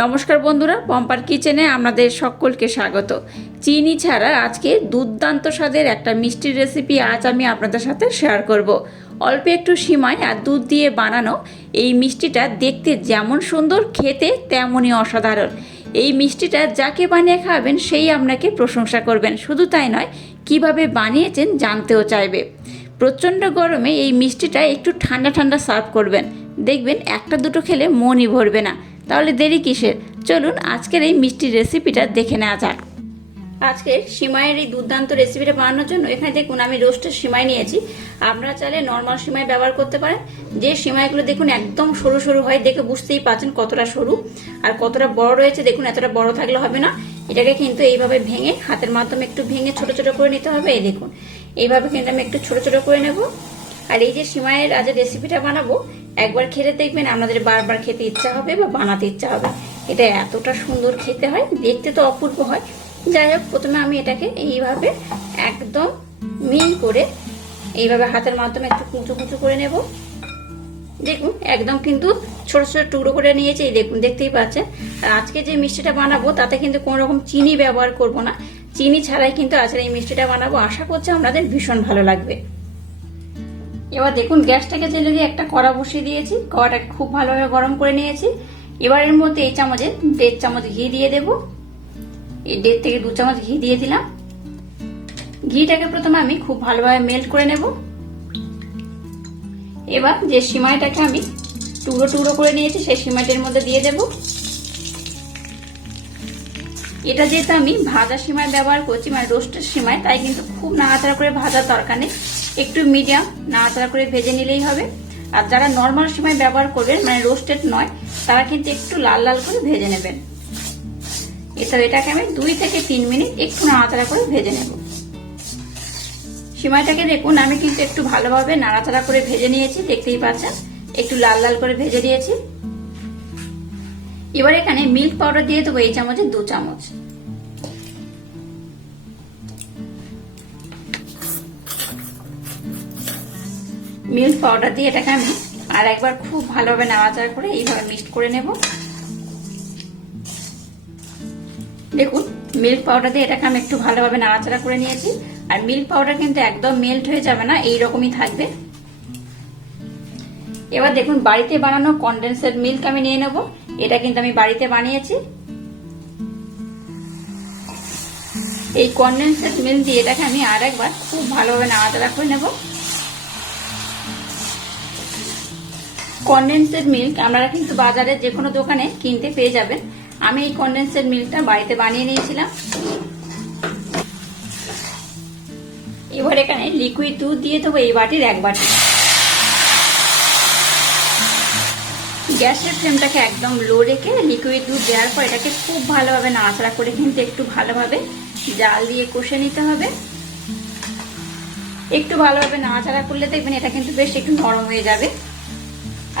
নমস্কার বন্ধুরা, পম্পার কিচেনে আপনাদের সকলকে স্বাগত। চিনি ছাড়া আজকে দুর্দান্ত স্বাদের একটা মিষ্টির রেসিপি আজ আমি আপনাদের সাথে শেয়ার করব। অল্প একটু সীমায় আর দুধ দিয়ে বানানো এই মিষ্টিটা দেখতে যেমন সুন্দর, খেতে তেমনই অসাধারণ। এই মিষ্টিটা যাকে বানিয়ে খাবেন সেই আপনাকে প্রশংসা করবেন। শুধু তাই নয়, কীভাবে বানিয়েছেন জানতেও চাইবে। প্রচণ্ড গরমে এই মিষ্টিটা একটু ঠান্ডা ঠান্ডা সার্ভ করবেন। দেখবেন একটা দুটো খেলে মনই ভরবে না। তাহলে দেরি কিসের? চলুন আজকের এই মিষ্টির রেসিপিটা দেখে নেওয়া যাক। আজকে সিমাইয়ের এই দুর্দান্ত রেসিপিটা বানানোর জন্য এখানে দেখুন আমি রোস্টের সিমাই নিয়েছি। আপনারা চাইলে নর্মাল সিমাই ব্যবহার করতে পারেন। যে সিমাইগুলো দেখুন একদম সরু সরু হয়, দেখে বুঝতেই পারছেন কতটা সরু আর কতটা বড় রয়েছে। দেখুন এতটা বড় থাকলে হবে না। এটাকে কিন্তু এইভাবে ভেঙে, হাতের মাধ্যমে একটু ভেঙে ছোট ছোট করে নিতে হবে। এই দেখুন, এইভাবে কিন্তু আমি একটু ছোট ছোট করে নেব। আর এই যে সিমাইয়ের আজ রেসিপিটা বানাবো, একবার খেতে দেখবেন আমাদের বারবার খেতে ইচ্ছা হবে বা বানাতে ইচ্ছা হবে। এটা এতটা সুন্দর খেতে হয়, দেখতে তো অপূর্ব হয়। যাই হোক, প্রথমে আমি এটাকে এইভাবে একদম মিল করে এইভাবে হাতের মাধ্যমে একটু কুচু কুচু করে নেব। দেখুন, একদম কিন্তু ছোট ছোট টুকরো করে নিয়েছি, এই দেখুন, দেখতেই পাচ্ছেন। আজকে যে মিষ্টিটা বানাবো, তাতে কিন্তু কোনো রকম চিনি ব্যবহার করব না। চিনি ছাড়াই কিন্তু আজকে এই মিষ্টিটা বানাবো। আশা করছি আপনাদের ভীষণ ভালো লাগবে। এবার দেখুন, গ্যাসটাকে জেলে দিয়ে একটা কড়া বসিয়ে দিয়েছি। কড়াটাকে খুব ভালোভাবে গরম করে নিয়েছি। এবার এর মধ্যে এই চামচে দেড় চামচ ঘি দিয়ে দেব। এই দেড় থেকে দু চামচ ঘি দিয়ে দিলাম। ঘিটাকে প্রথমে আমি খুব ভালোভাবে মেল্ট করে নেব। এবার যে সিমাইটাকে আমি টুকরো টুকরো করে নিয়েছি, সেই সিমাইটার মধ্যে দিয়ে দেব। এটা যেহেতু আমি ভাজা সিমাই ব্যবহার করছি মানে রোস্টের সিমাই, তাই কিন্তু খুব নাড়াচাড়া করে ভাজার দরকার নেই। একটু মিডিয়াম, নাড়াচাড়া করে ভেজে নিলেই হবে। আর যারা নর্মাল সময় ব্যবহার করবেন মানে রোস্টেড নয়, তারা কিন্তু একটু লাল লাল করে ভেজে নেবেন। এটা এটাকে আমি দুই থেকে তিন মিনিট একটু নাড়াচাড়া করে ভেজে নেব। সিমাইটাকে দেখুন, আমি কিন্তু একটু ভালোভাবে নাড়াচাড়া করে ভেজে নিয়েছি, দেখতেই পাচ্ছেন। একটু লাল লাল করে ভেজে দিয়েছি। এবার এখানে মিল্ক পাউডার দিয়ে দেবো এই চামচে দু চামচ। মিল্ক পাউডার দিয়ে এটাকে আমি আর একবার খুব ভালোভাবে নাড়াচাড়া করে এইভাবে মিক্সড করে নেব। দেখুন, মিল্ক পাউডার দিয়ে এটাকে আমি একটু ভালোভাবে নাড়াচাড়া করে নিয়েছি। আর মিল্ক পাউডার কিন্তু একদম মেল্ট হয়ে যাবে না এই রকমই থাকবে। এবার দেখুন, বাড়িতে বানানো কন্ডেন্সেড মিল্ক আমি নিয়ে নেব। এটা কিন্তু আমি বাড়িতে বানিয়েছি। এই কন্ডেন্সেড মিল্ক দিয়ে এটাকে আমি আর একবার খুব ভালোভাবে নাড়াচাড়া করে নেব। কন্ডেন্সেড মিল্ক আপনারা কিন্তু বাজারে যে কোনো দোকানে কিনতে পেয়ে যাবেন। আমি এই কন্ডেন্সেড মিল্কটা বাড়িতে বানিয়ে নিয়েছিলাম। এবার এখানে লিকুইড দুধ দিয়ে দেবো এই বাটির এক বাটি। গ্যাসের ফ্লেমটাকে একদম লো রেখে লিকুইড দুধ দেওয়ার পর এটাকে খুব ভালোভাবে নাড়াচাড়া করে কিন্তু একটু ভালোভাবে জাল দিয়ে কষে নিতে হবে। একটু ভালোভাবে নাড়াচাড়া করলে দেখবেন এটা কিন্তু বেশ একটু নরম হয়ে যাবে।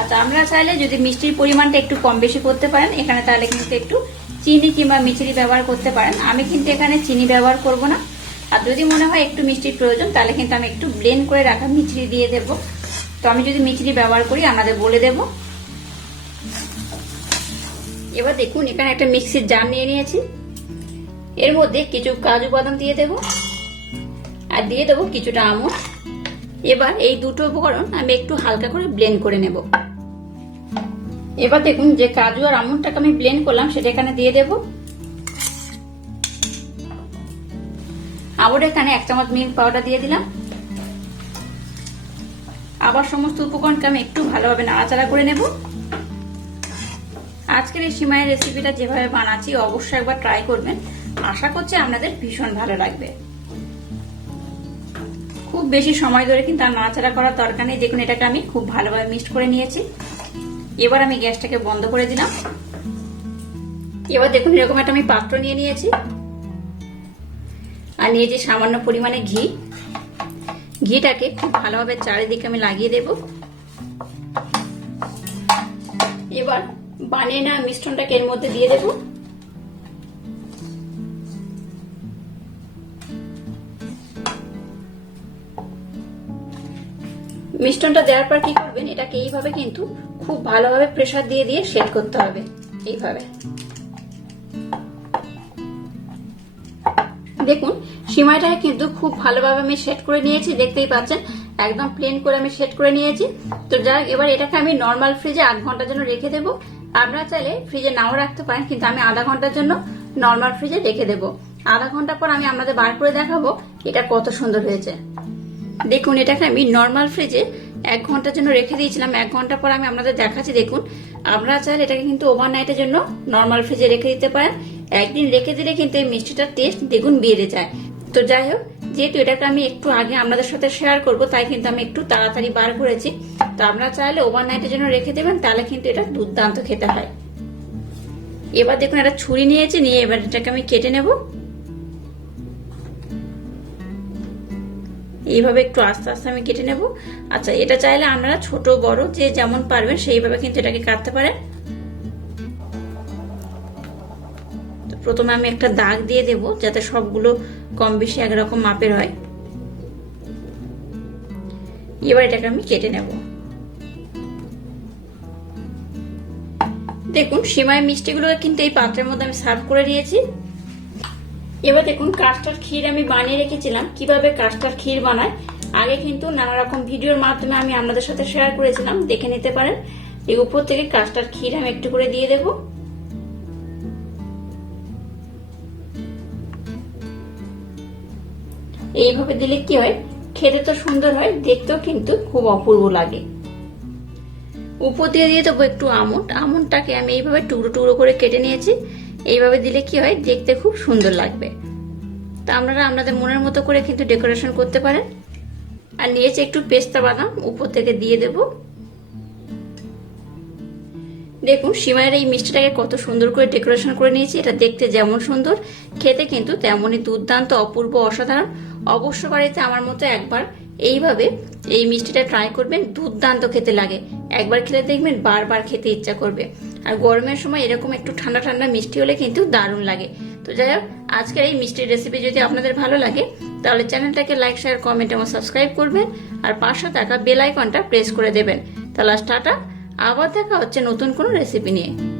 আচ্ছা আমরা চাইলে যদি মিষ্টির পরিমাণটা একটু কম বেশি করতে পারেন, এখানে তাহলে কিন্তু একটু চিনি কিংবা মিচড়ি ব্যবহার করতে পারেন। আমি কিন্তু এখানে চিনি ব্যবহার করব না। আর যদি মনে হয় একটু মিষ্টির প্রয়োজন, তাহলে কিন্তু আমি একটু ব্লেন্ড করে রাখা মিচড়ি দিয়ে দেব। তো আমি যদি মিচড়ি ব্যবহার করি, আপনাদের বলে দেব। এবার দেখুন, এখানে একটা মিক্সির জার নিয়ে নিয়েছি। এর মধ্যে কিছু কাজু বাদাম দিয়ে দেব আর দিয়ে দেবো কিছুটা আমন্ড। এবার এই দুটো উপকরণ আমি একটু হালকা করে ব্লেন্ড করে নেব। এবার দেখুন যে কাজু আর আমন্ডটাকে আমি ব্লেন্ড করলাম, সেটা এখানে দিয়ে দেব। আবার এখানে এক চামচ মিল্ক পাউডার দিয়ে দিলাম। আবার সমস্ত উপকরণকে আমি একটু ভালোভাবে নাড়াচাড়া করে নেব। আজকের এই সিমাইয়ের রেসিপিটা যেভাবে বানাচ্ছি, অবশ্যই একবার ট্রাই করবেন। আশা করছি আপনাদের ভীষণ ভালো লাগবে। খুব বেশি সময় ধরে কিন্তু আর নাড়াচাড়া করার দরকার নেই। দেখুন, এটাকে আমি খুব ভালোভাবে মিক্সড করে নিয়েছি। এবার আমি গ্যাসটাকে বন্ধ করে দিলাম। এবার দেখুন, এরকম একটা আমি পাত্র নিয়ে নিয়েছি। আর নিয়েছি সামান্য পরিমাণে ঘি, ঘিটাকে খুব ভালোভাবে চারিদিকে আমি লাগিয়ে দেব। এবার বানিয়ে নেওয়া মিশ্রণটাকে এর মধ্যে দিয়ে দেবো। মিষ্টনটা দেওয়ার পর কি করবেন, এটাকে এইভাবে কিন্তু খুব ভালোভাবে প্রেসার দিয়ে দিয়ে সেট করতে হবে, এইভাবে। দেখুন সিমাইটাকে কিন্তু খুব ভালোভাবে আমি সেট করে নিয়েছি, দেখতেই পাচ্ছেন, একদম প্লেন করে আমি সেট করে নিয়েছি। তো যাক এবার এটাকে আমি নর্মাল ফ্রিজে আধ ঘণ্টার জন্য রেখে দেবো। আপনারা চাইলে ফ্রিজে নাও রাখতে পারেন, কিন্তু আমি আধা ঘণ্টার জন্য নর্মাল ফ্রিজে রেখে দেবো। আধা ঘণ্টা পর আমি আপনাদের বার করে দেখাবো, এটা কত সুন্দর হয়েছে। দেখুন এটাকে আমি নর্মাল ফ্রিজে এক ঘণ্টার জন্য রেখে দিয়েছিলাম। এক ঘণ্টা পর আমি আপনাদের দেখাচ্ছি, দেখুন। আপনারা চাইলে এটাকে কিন্তু ওভারনাইটের জন্য নর্মাল ফ্রিজে রেখে দিতে পারেন। একদিন রেখে দিলে কিন্তু এই মিষ্টিটার টেস্ট দ্বিগুণ বেড়ে যায়। তো যাই হোক, যেহেতু এটাকে আমি একটু আগে আপনাদের সাথে শেয়ার করব, তাই কিন্তু আমি একটু তাড়াতাড়ি বার করেছি। তো আপনারা চাইলে ওভারনাইটের জন্য রেখে দেবেন, তাহলে কিন্তু এটা দুর্দান্ত খেতে হয়। এবার দেখুন, একটা ছুরি নিয়েছি, নিয়ে এবার এটাকে আমি কেটে নেব। এইভাবে একটু আস্তে আস্তে আমি কেটে নেব। আচ্ছা এটা চাইলে আপনারা ছোট, বড়, যে যেমন পারবেন সেইভাবে কিন্তু এটাকে কাটতে পারেন। প্রথমে আমি একটা দাগ দিয়ে দেব যাতে সবগুলো কম বেশি একরকম মাপের হয়। এবার এটাকে আমি কেটে নেব। দেখুন, সিমাই মিষ্টিগুলো কিন্তু এই পাত্রের মধ্যে আমি সার্ভ করে নিয়েছি এবার দেখুন কাস্টার ক্ষীর আমি বানিয়ে রেখেছিলাম। কীভাবে কাস্টার ক্ষীর বানায়? আগে কিন্তু নানা রকম ভিডিওর মাধ্যমে আমি আপনাদের সাথে শেয়ার করেছিলাম। দেখে নিতে পারেন। এই উপর থেকে কাস্টার ক্ষীর আমি একটু করে দিয়ে দেব। এইভাবে দিলে কি হয়? খেতে তো সুন্দর হয়, দেখতেও কিন্তু খুব অপূর্ব লাগে। উপর দিয়ে দিয়ে দেবো একটু আমন্ড। আমন্ডটাকে আমি এইভাবে টুকরো টুকরো করে কেটে নিয়েছি। এইভাবে দিলে কি হয়? দেখতে খুব সুন্দর লাগবে। তা আপনারা আপনাদের মনের মতো করে কিন্তু ডেকোরেশন করতে পারেন। আর নিয়েছে একটু পেস্তা বাদাম, উপর থেকে দিয়ে দেব। দেখুন, সিমাইয়ের এই মিষ্টিটাকে কত সুন্দর করে ডেকোরেশন করে নিয়েছি। এটা দেখতে যেমন সুন্দর, খেতে কিন্তু তেমনই দুর্দান্ত, অপূর্ব, অসাধারণ। অবশ্য বাড়িতে আমার মতো একবার এইভাবে এই মিষ্টিটা ট্রাই করবেন, দুর্দান্ত খেতে লাগে। একবার খেলে দেখবেন বারবার খেতে ইচ্ছা করবে। আর গরমের সময় এরকম একটু ঠান্ডা ঠান্ডা মিষ্টি হলে কিন্তু দারুণ লাগে। তো যাই হোক, আজকের এই মিষ্টির রেসিপি যদি আপনাদের ভালো লাগে, তাহলে চ্যানেলটাকে লাইক শেয়ার কমেন্ট এবং সাবস্ক্রাইব করবেন আর পাশে থাকা বেল আইকনটা প্রেস করে দেবেন। তাহলে টাটা, আবার দেখা হচ্ছে নতুন কোনো রেসিপি নিয়ে।